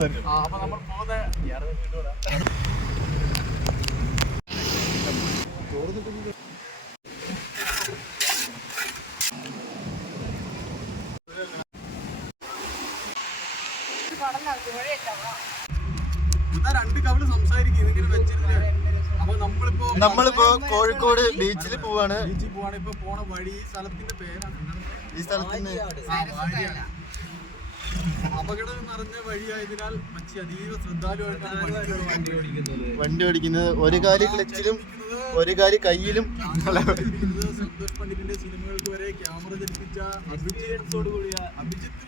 അപ്പൊ നമ്മൾ രണ്ട് കവള് സംസാരിക്കും ഇതിങ്ങനെ വെച്ചിരുന്നേ. അപ്പൊ നമ്മളിപ്പോ കോഴിക്കോട് ബീച്ചിൽ പോവാണ്. ഇപ്പൊ പോണ വഴി ഈ സ്ഥലത്തിന്റെ പേരാണ്. ഈ സ്ഥലത്തിന് അപകടം നിറഞ്ഞ വഴിയായതിനാൽ മച്ചി അതീവ ശ്രദ്ധാലുവായിട്ടാണ് വണ്ടി ഓടിക്കുന്നത്. ഒരു കാല് ക്ലച്ചിലും ഒരു കാല് കയ്യിലും. സന്തോഷ് പണ്ഡിറ്റിന്റെ സിനിമകൾക്ക് വരെ ക്യാമറ ചലിപ്പിച്ച അഭിജിത്ത്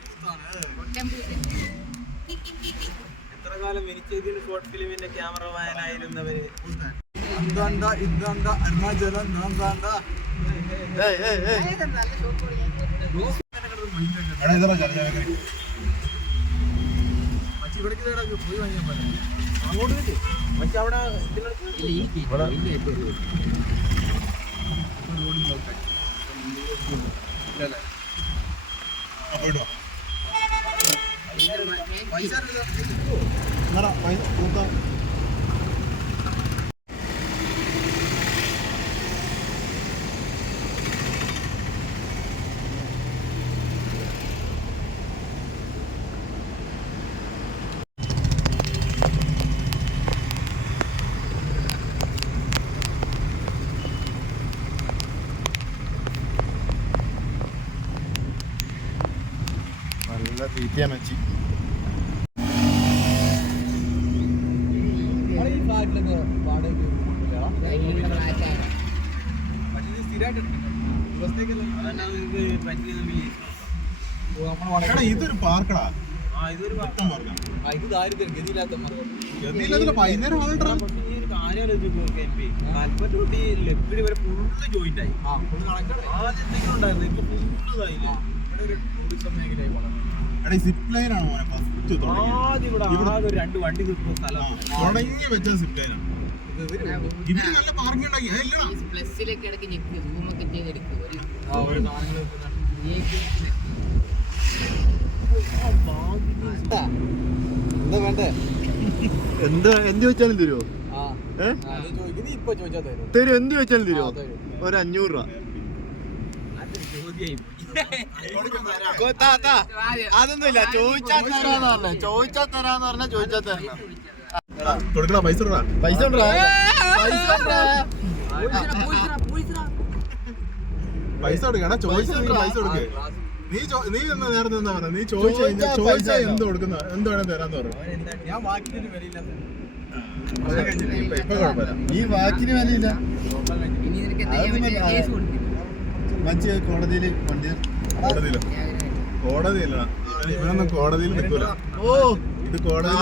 എത്ര കാലം എനിച്ചതിന് ഷോർട്ട് ഫിലിമിന്റെ ക്യാമറമാനായിരുന്നവര് അരുണാചലം ഇവിടേക്ക് പോയി വാങ്ങിയാൽ പോലെ അങ്ങോട്ട് കിട്ടി പക്ഷെ അവിടെ നല്ല തീറ്റയാ മച്ചി. ഇതൊരു പാർക്കടാ. രണ്ട് വണ്ടി നിർത്തുന്ന സ്ഥലമാണ് തുടങ്ങി വെച്ച സിപ്പ് ലൈനാണ്. ഇതിന് നല്ല പാർക്കിംഗ് ഉണ്ടാക്കി. എന്താ വേണ്ടേ? എന്ത് ചോദിച്ചാലും തരുമോ? തരും. എന്ത് ചോദിച്ചാലും തരുമോ? ഒരു 500 രൂപ. അതൊന്നുമില്ല. ചോദിച്ചാൽ തരാന്ന് പറഞ്ഞ ചോദിച്ചാൽ തരണം. കൊടുക്കണ പൈസ പൈസ കൊടുക്കണ. ചോദിച്ചാൽ പൈസ കൊടുക്കേ. നീ എന്നാ നേരത്തെ എന്താ പറഞ്ഞ? നീ ചോദിച്ചാൽ എന്ത് കൊടുക്കുന്ന എന്ത് വേണേ തരാന്ന് പറഞ്ഞു. ഞാൻ വാക്കിന് വിലയില്ല. ഇപ്പൊ കുഴപ്പമില്ല. ഈ വാക്കിന് വിലയില്ല. മച്ചി കോടതിയില് കോടതിയല്ല ഇവനൊന്നും കോടതിയിൽ നിൽക്കൂല. ഓ ഇത് കോടതി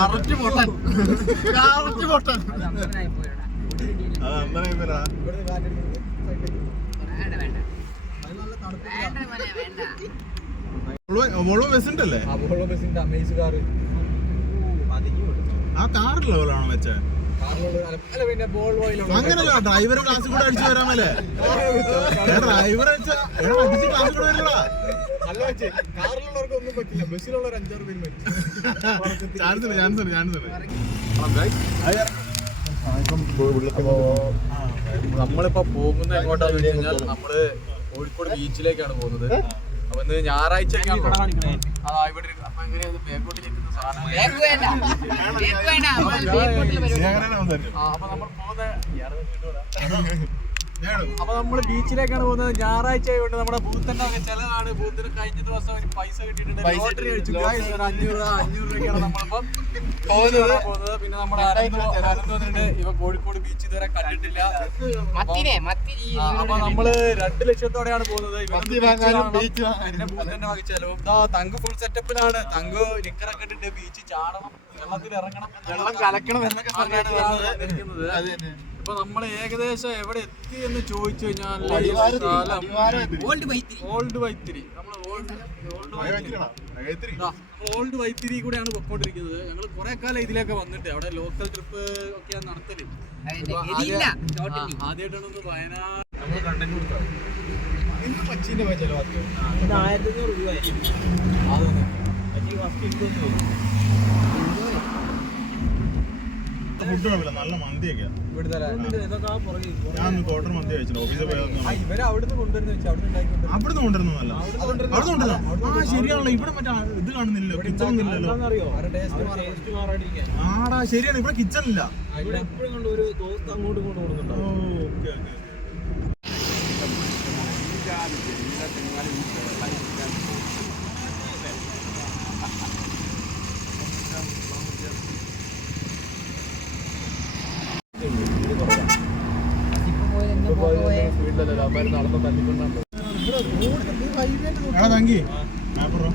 വോൾവോ ബസിന്റെ അല്ലേ? ആ കാറിലുള്ള പോലാണോ വെച്ചേ? അങ്ങനല്ല, ഡ്രൈവർ ക്ലാസ് കൂടെ അടിച്ചു വരാമല്ലേ? ഡ്രൈവർ അടിച്ച് ക്ലാസ് കൂടെ വരില്ല. കാറിലുള്ളവർക്കൊന്നും പറ്റില്ല, ബസ്സിലുള്ള 5-6 പേര് നമ്മളിപ്പോ പോകുന്നത് എങ്ങോട്ടാന്ന് വെച്ച് കഴിഞ്ഞാൽ നമ്മള് കോഴിക്കോട് ബീച്ചിലേക്കാണ് പോകുന്നത്. അപ്പൊ ഇന്ന് ഞായറാഴ്ച അപ്പൊ നമ്മള് ബീച്ചിലേക്കാണ് പോകുന്നത്. ഞായറാഴ്ച ആയതുകൊണ്ട് നമ്മുടെ ബൂത്തിന്റെ ചെലവാണ്. ബൂത്തിന് കഴിഞ്ഞ ദിവസം പൈസ കിട്ടിയിട്ടുണ്ട്. ലോട്ടറി അടിച്ചു 500 രൂപയ്ക്കാണ് നമ്മളിപ്പം പോകുന്നത്. പിന്നെ നമ്മുടെ അനന്ത് ഇവ കോഴിക്കോട് ബീച്ച് ഇതുവരെ കണ്ടിട്ടില്ല. അപ്പൊ നമ്മള് 2 ലക്ഷത്തോടെയാണ് പോകുന്നത്. പിന്നെ ബൂത്തിന്റെ വക ചെലവും. തങ്ക് ഫുൾ സെറ്റപ്പിലാണ്. തങ്ക് നിക്കറൊക്കെ ഇട്ടിട്ട് ബീച്ച് ചാടണം, വെള്ളത്തിൽ ഇറങ്ങണം, വെള്ളം കലക്കണം എന്നൊക്കെ പറഞ്ഞിരിക്കുന്നത്. ഇപ്പൊ നമ്മൾ ഏകദേശം എവിടെ എത്തി എന്ന് ചോദിച്ചു കഴിഞ്ഞാൽ ഓൾഡ് വൈത്തിരി. നമ്മൾ ഓൾഡ് വൈത്തിരി കൂടെയാണ് പൊക്കോണ്ടിരിക്കുന്നത്. ഞങ്ങൾ കുറെ കാലം ഇതിലൊക്കെ വന്നിട്ട് അവിടെ ലോക്കൽ ട്രിപ്പ് ഒക്കെയാണ് നടത്തല്. ആദ്യമായിട്ടാണ് ഒന്ന് വയനാട് നമ്മൾ കണ്ടന്റ് കൊടുത്തത്. ഇന്ന് പച്ചീന്റെ പോയ ചെലവാക്കിയോ? 1500 രൂപ. അതെ. ഫുഡ് കുഴപ്പമില്ല, നല്ല മന്തിയൊക്കെയാ. ഇവിടുത്തെ ഞാൻ ക്വാർട്ടർ മന്തി കഴിച്ചില്ല, ഓഫീസിൽ പോയി ഇവരെ അവിടുന്ന് കൊണ്ടുവരുന്ന വെച്ചാൽ അവിടെ ഉണ്ടാക്കിക്കൊണ്ടിരുന്നത് അവിടുന്ന് കൊണ്ടുവരുന്നതല്ല, അവിടുന്ന് കൊണ്ടുവരുന്ന. ആ ശരിയാണല്ലോ, ഇവിടെ മറ്റേ ഇത് കാണുന്നില്ലല്ലോ, കിച്ചൺ ഒന്നുമില്ലല്ലോ. ആടാ ശരിയാണ്, ഇവിടെ കിച്ചൺ ഇല്ല. എപ്പോഴും കൊണ്ട് ഒരു ദോസ്ത് അങ്ങോട്ടും ഇങ്ങോട്ടും കൊടുക്കുന്നുണ്ടോ? Okay okay. വീട്ടിലല്ലോ അമ്മ നടന്ന തല്ലിക്കൊണ്ടാണ് എടാ തങ്കി മാപ്പറോ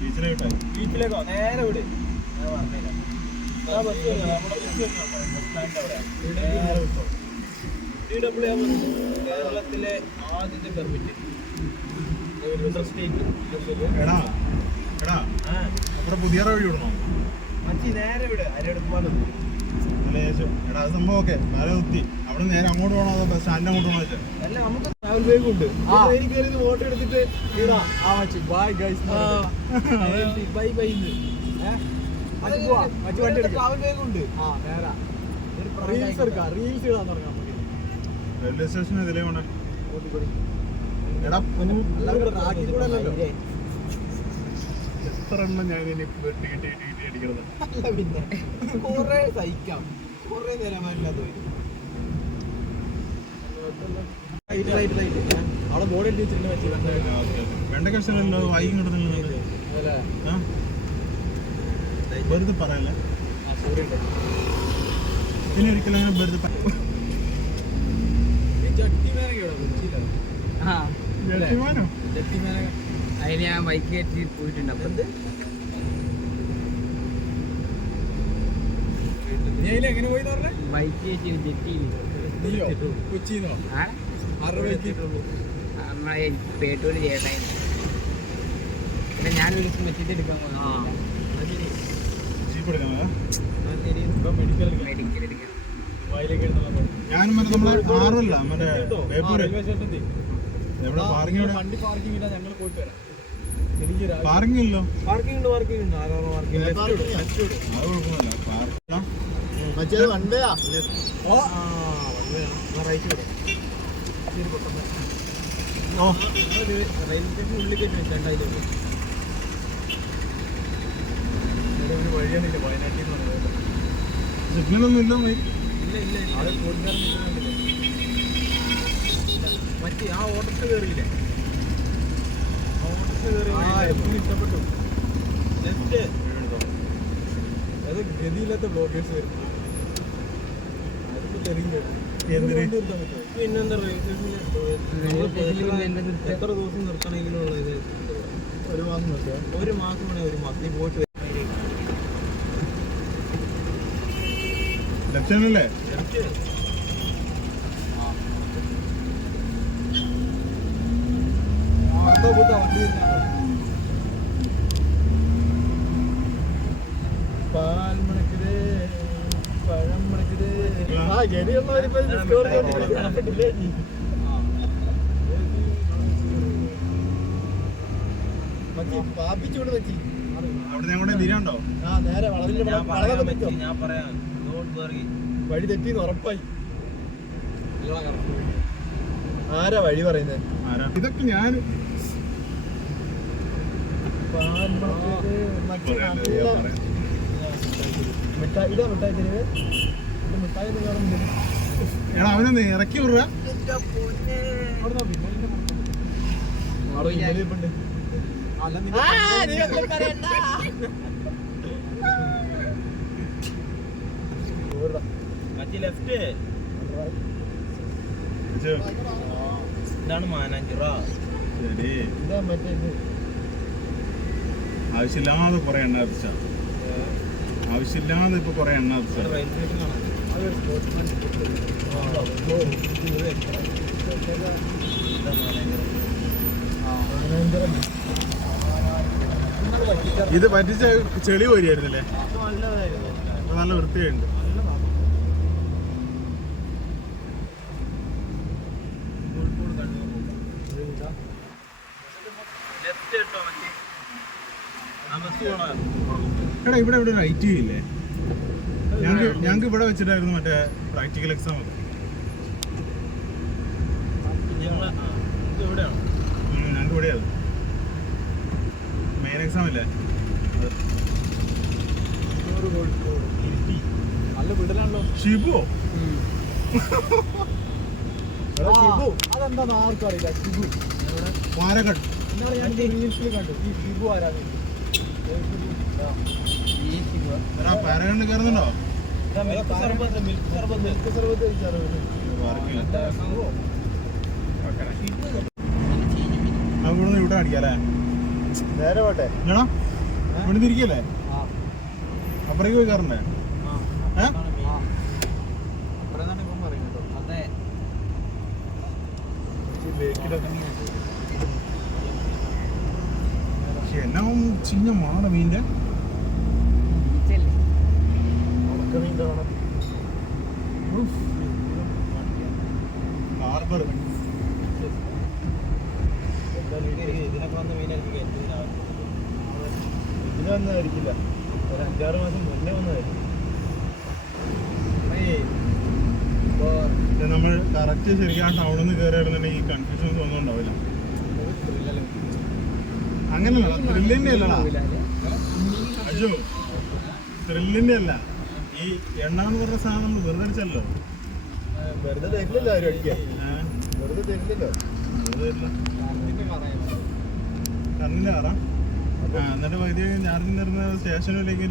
ബീച്ചിലേക്ക് ബീച്ചിലേക്കോ? നേരെ വിട്. ഞാൻ പറഞ്ഞില്ല. ആ ബസ് വരുന്നത് നമ്മുടെ ബസ് വരുന്നുണ്ടോ? ബസ് സ്റ്റാൻഡ് അവിടെ. നേരെ വിട്ടോ. TWM കേരളത്തിലെ ആദ്യത്തെ പെർമിറ്റ് സ്റ്റേറ്റ്. എടാ എടാ അവിടെ പുതിയ വഴി വിടണോ? മച്ചി നേരെ വിട്. അരിയെടുക്കുമ്പോൾ എടാ അത് സംഭവം ഓക്കെ, നേരെ കുത്തി അവിടെ നേരെ അങ്ങോട്ട് പോകണോ അതോ ബസ് സ്റ്റാൻഡ് അങ്ങോട്ട് പോകണോ വെച്ചാൽ? അല്ല, നമുക്ക് ട്രാവൽ ബാഗ് ഉണ്ട്. ട്രെയിനിൽ കയറി വോട്ട് എടുത്തിട്ട് ബൈ ഗൈസ് ബൈ ബൈ വണ്ടി എടുക്കാം. ട്രാവൽ ബാഗ് ഉണ്ട്. നേരാ റീൽസ് എടുക്കാം, റീൽസ് ഇടാൻ തുടങ്ങാം നമുക്ക്. റെയിൽവേ സ്റ്റേഷൻ ഇതിലേ വേണേ. എടാ ട്രാക്കിൽ കൂടെ അല്ലല്ലോ. എത്ര എണ്ണം ഞാൻ ഇനി അടിക്കണത്? അല്ല പിന്നെ കൊറേ സഹിക്കാം, കൊറേ നിലമാരില്ലാത്ത വരും. അവിടെ ബോർഡ് എഴുതി വെച്ചിട്ടുണ്ട് വെച്ച് വെണ്ടക്ക ഇഷ്ടമല്ലോ, വായിക്കും കിട്ടുന്നില്ല. വെറുതെ പറയല്ലേ, പിന്നെ ഒരിക്കലും അങ്ങനെ വെറുതെ അതിന് ഞാൻ ബൈക്ക് കയറ്റി പോയിട്ടുണ്ട്. അപ്പം എങ്ങനെ പോയി ബൈക്ക് കയറ്റി ജെറ്റിയിൽ കൊച്ചിന്നോ നമ്മളെ പേട്ടൂര് ചേട്ടായിരുന്നു. പിന്നെ ഞാൻ ഒരു ദിവസം വെച്ചിട്ട് എടുക്കാൻ പോകുന്നു. മെഡിക്കൽ മെഡിക്കൽ എടുക്കാൻ. ഞാൻ മറ്റേ നമ്മളെ ആറല്ല മറ്റേ പേപ്പറ് എവിടെ പാർക്കിംഗ്, വണ്ടി പാർക്കിംഗ് ഇല്ല, ഞങ്ങൾ പോയിട്ട് വരാം. പാർക്കിംഗ് ഇല്ലോ? പാർക്കിംഗ് ഉണ്ട്, പാർക്കിംഗ് ഉണ്ട്. ആരാണോ പാർക്കിംഗ്? അത് കുഴപ്പമില്ല. മറ്റേ വണ്ടിയാ റൈറ്റ് വിടും. ഓ റെയിൽവേ സ്റ്റേഷൻ ഉള്ളിൽ കയറ്റി വെച്ചാൽ ഒരു വഴിയാണില്ല വയനാട്ടിൽ നിന്ന് പറഞ്ഞത്. സിഗ്നലൊന്നും ഇല്ല. ഇല്ല ഇല്ല. അവിടെ കോഴിക്കാരൻ മറ്റേ ആ ഓട്ടോസ് കയറിയില്ലേ? ഓട്ടോസ് കയറി ഇഷ്ടപ്പെട്ടു. ലെഫ്റ്റ് അത് ഗതിയില്ലാത്ത ബ്ലോഗേഴ്സ് വരുന്നത്. അതിപ്പോ തെറിയില്ല. പിന്നെന്താ എത്ര ദിവസം നിർത്തണമെങ്കിലും ഉള്ള ഇത് ഒരു മാസം നിർത്തുക. ഒരു മാസം വേണേ ഒരു മാസം. നീ പോയിട്ട് ലക്ഷണല്ലേ? ലെഫ്റ്റ് വണ്ടി പാൽ മണക്കുത്, പഴം മണക്കുത്. ഗതിയുള്ളവരിപ്പോ ഡിസ്കവർ ചെയ്തിട്ടില്ലേ? പാപ്പിച്ചൂട് വെച്ചി അവിടെ ഞങ്ങളുടെ തിരിയുണ്ടോ? നേരെ ഞാൻ പറയാം. വഴി തെറ്റിന്ന് ഉറപ്പായി. ആരാ വഴി പറയുന്നത്? ആരാ ഇതൊക്കെ? ഞാൻ ഇതാ മിഠായി തെരുവ്. മിഠായി എടാ അവനൊന്ന് ഇറക്കി വിടുക. ലെഫ്റ്റ് ഇതാണ് മാനാഞ്ചിറ. ശരി, ഇതാ മറ്റേ ഇത്. ആവശ്യമില്ലാതെ കുറെ എണ്ണ കത്തിച്ച, ആവശ്യമില്ലാതെ ഇപ്പൊ കുറെ എണ്ണ കത്തിച്ച. റെയിൽവേ സ്റ്റേഷൻ കാണാം. അതൊരു സ്പോർട്സ്മാൻ. ഇത് പറ്റിച്ച ചെളി പോരിയായിരുന്നല്ലേ? നല്ലതായിരുന്നു. നല്ല വൃത്തിയുണ്ട്. എടാ ഇവിടെ ഇവിടെ റൈറ്റ് ചെയ്യില്ലേ? ഞങ്ങൾക്ക് ഇവിടെ വെച്ചിട്ടായിരുന്നു മറ്റേ പ്രാക്ടിക്കൽ എക്സാം ഒക്കെ. എവിടെയാണ്? ഞങ്ങൾക്ക് ഇവിടെയാണ് മെയിൻ എക്സാം ഇല്ലേ. നല്ല വിടലാണല്ലോ. ഷിബു അതെന്താ ആർക്കും അറിയില്ല. ഷിബു പാലക്കാട് ഞാൻ റീൽസിൽ കണ്ടു. ഈ ഷിബു ആരാണ്? പാരഗണിൽ കയറുന്നുണ്ടോ? മിൽക്ക് സർബത്ത് ഇവിടുന്ന് ഇവിടെ അടിക്കാല്ലേ? നേരെ പോട്ടെ. ഞാണോ ഇവിടെ തിരിക്കല്ലേ? അപ്പുറേക്ക് പോയി കയറണ്ടേ? പക്ഷെ എന്നാ ചിന്ന മണോ മീൻ്റെ ഹാർബർ. ഇതിനൊക്കെ വന്ന മീനായിരിക്കും ഇതിന് വന്നതായിരിക്കില്ല. ഒരു 5-6 മാസം മുന്നേ വന്നതായിരിക്കും. നമ്മൾ കറക്റ്റ് ശരിക്കും ടൗണിൽ നിന്ന് കയറിയായിരുന്നുണ്ടെങ്കിൽ ഈ കൺഫ്യൂഷൻ തോന്നുന്നുണ്ടാവില്ല. അങ്ങനെയല്ല, ത്രില്ലിന്റെ അല്ലടാ അജു, ത്രില്ലിന്റെ അല്ല. ഈ എണ്ണ എന്ന് പറഞ്ഞ സാധനം നമ്മൾ വെറുതെ അടിച്ചല്ലോ. വെറുതെ തരില്ലല്ലോ ആരും അടിക്കാൻ. വെറുതെ തരില്ലല്ലോ. കണ്ണിന്റെ കറ. എന്നിട്ട് വൈദ്യുതി ചാർജിൽ നിന്നിരുന്ന സ്റ്റേഷനിലേക്ക്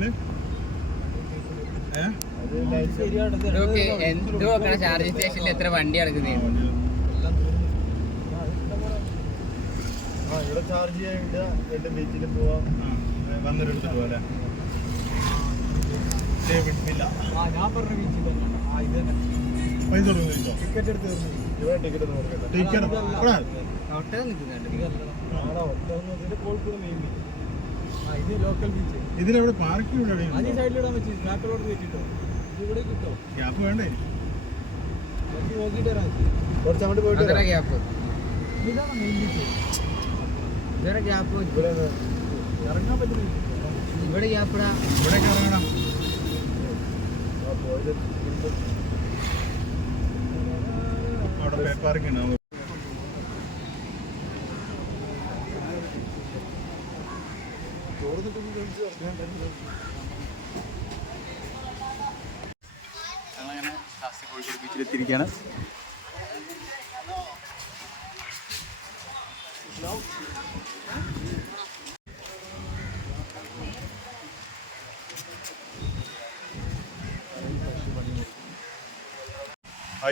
ചാർജിങ് സ്റ്റേഷനിൽ എത്ര വണ്ടി കിടക്കുന്നേ? ഇവിടെ ചാർജ് ചെയ്യാനില്ല. എന്റെ ബീച്ചിൽ പോവാം. വന്നിട്ട് എടുത്തിട്ട് പോലെ പൈസ കൊടുക്കുന്നുണ്ടോ? ടിക്കറ്റ് എടുത്ത് ഇവിടെ ടിക്കറ്റ് ഒന്നും കൊടുക്കണ്ട. ടിക്കറ്റ് ഇതിലെവിടെ പാർക്കിംഗ് ഇവിടെ സൈഡിലിടാൻ വെച്ചു. മാപ്പിലോട്ട് വെച്ചിട്ടോ ഇവിടെ കിട്ടോ? ഗ്യാപ്പ് വേണ്ടേ? നോക്കിട്ട് വരാൻ കുറച്ച് അങ്ങോട്ട് പോയിട്ട് ഗ്യാപ്പ് ഇതാണ് മെയിൻ ബീച്ച്. വേറെ ഗ്യാപ്പ് ഇറങ്ങാൻ പറ്റുന്ന ഇവിടെ ഗ്യാപ്പിടാ. ഇവിടെ കയറണം. അവിടെ പേ പാർക്കിംഗ് ഉണ്ടാവും. ഞങ്ങളങ്ങനെ ലാസ്റ്റ് കോഴിക്കോട് ബീച്ചിലെത്തിയിരിക്കുകയാണ്.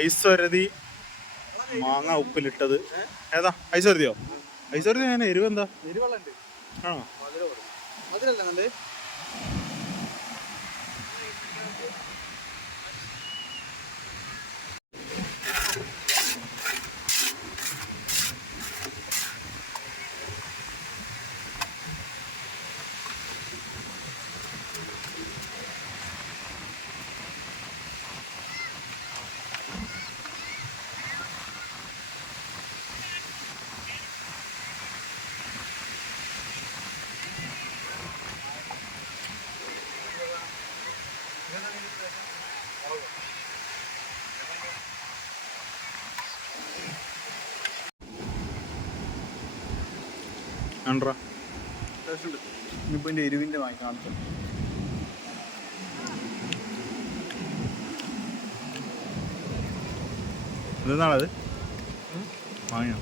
ഐശ്വരതി മാങ്ങ ഉപ്പിലിട്ടത്. ഏതാ ഐശ്വരതിയോ? ഐശ്വരതി ഞാൻ എരിവെന്താ? എരിവെള്ളുണ്ട്. ആണോ? അതിലല്ല കണ്ട് ഇനിയിപ്പോൾ എൻ്റെ എരിവിൻ്റെ വാങ്ങി കാണിച്ചു. എന്താണത്? വാങ്ങിയോ?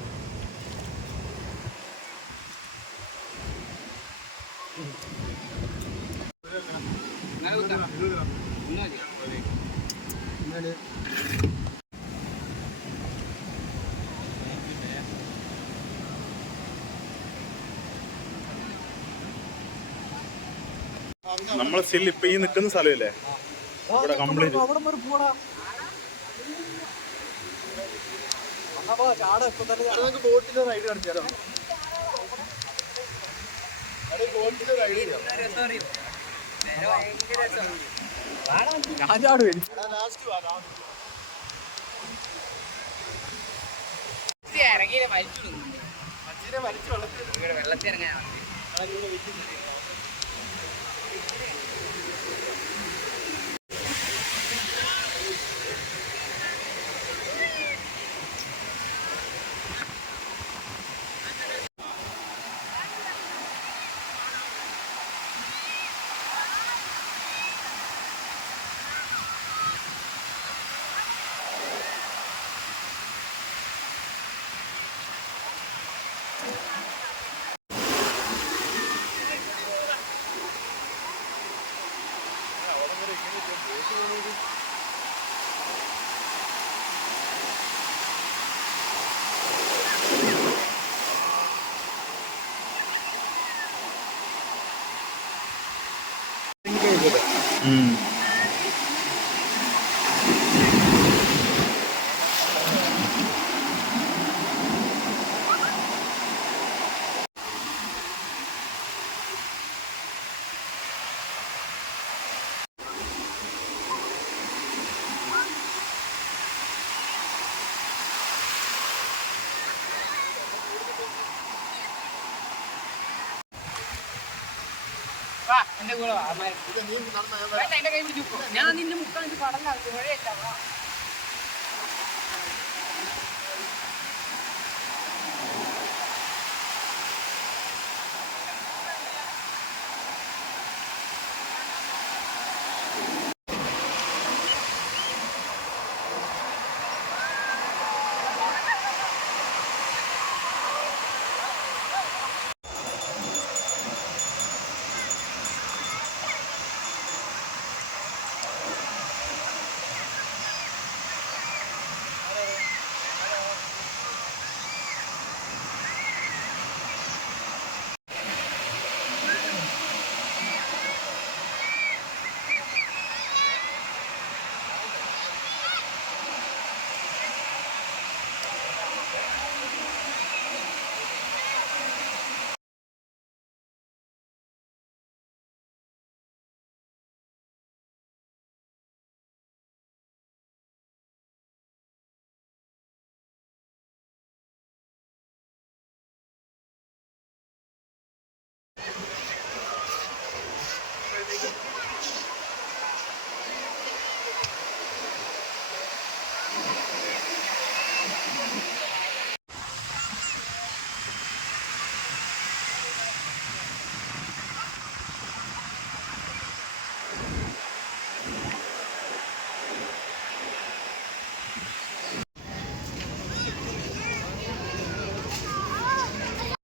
നമ്മൾ സ്റ്റിൽ ഇപ്പൊ ഈ നിൽക്കുന്ന സ്ഥലമില്ലേ ഇവിടെ കംപ്ലീറ്റ് അവിടെ വരെ പോടാ. ചാട ഇപ്പൊ തന്നെ നമുക്ക് ബോട്ടിന്റെ റൈഡ് കാണിച്ചാലോ? ബോട്ടിന്റെ റൈഡ് ചെയ്യാം. ഞാൻ ചാടും. എനിക്ക് വെള്ളത്തിൽ ഇറങ്ങാൻ വാ എന്റെ കൂടെ വാ വേണ്ട, എന്റെ കൈ പിടിച്ചു ഞാൻ നിന്നെ മുക്കാൻ കടലാക്കും മഴയല്ല വാ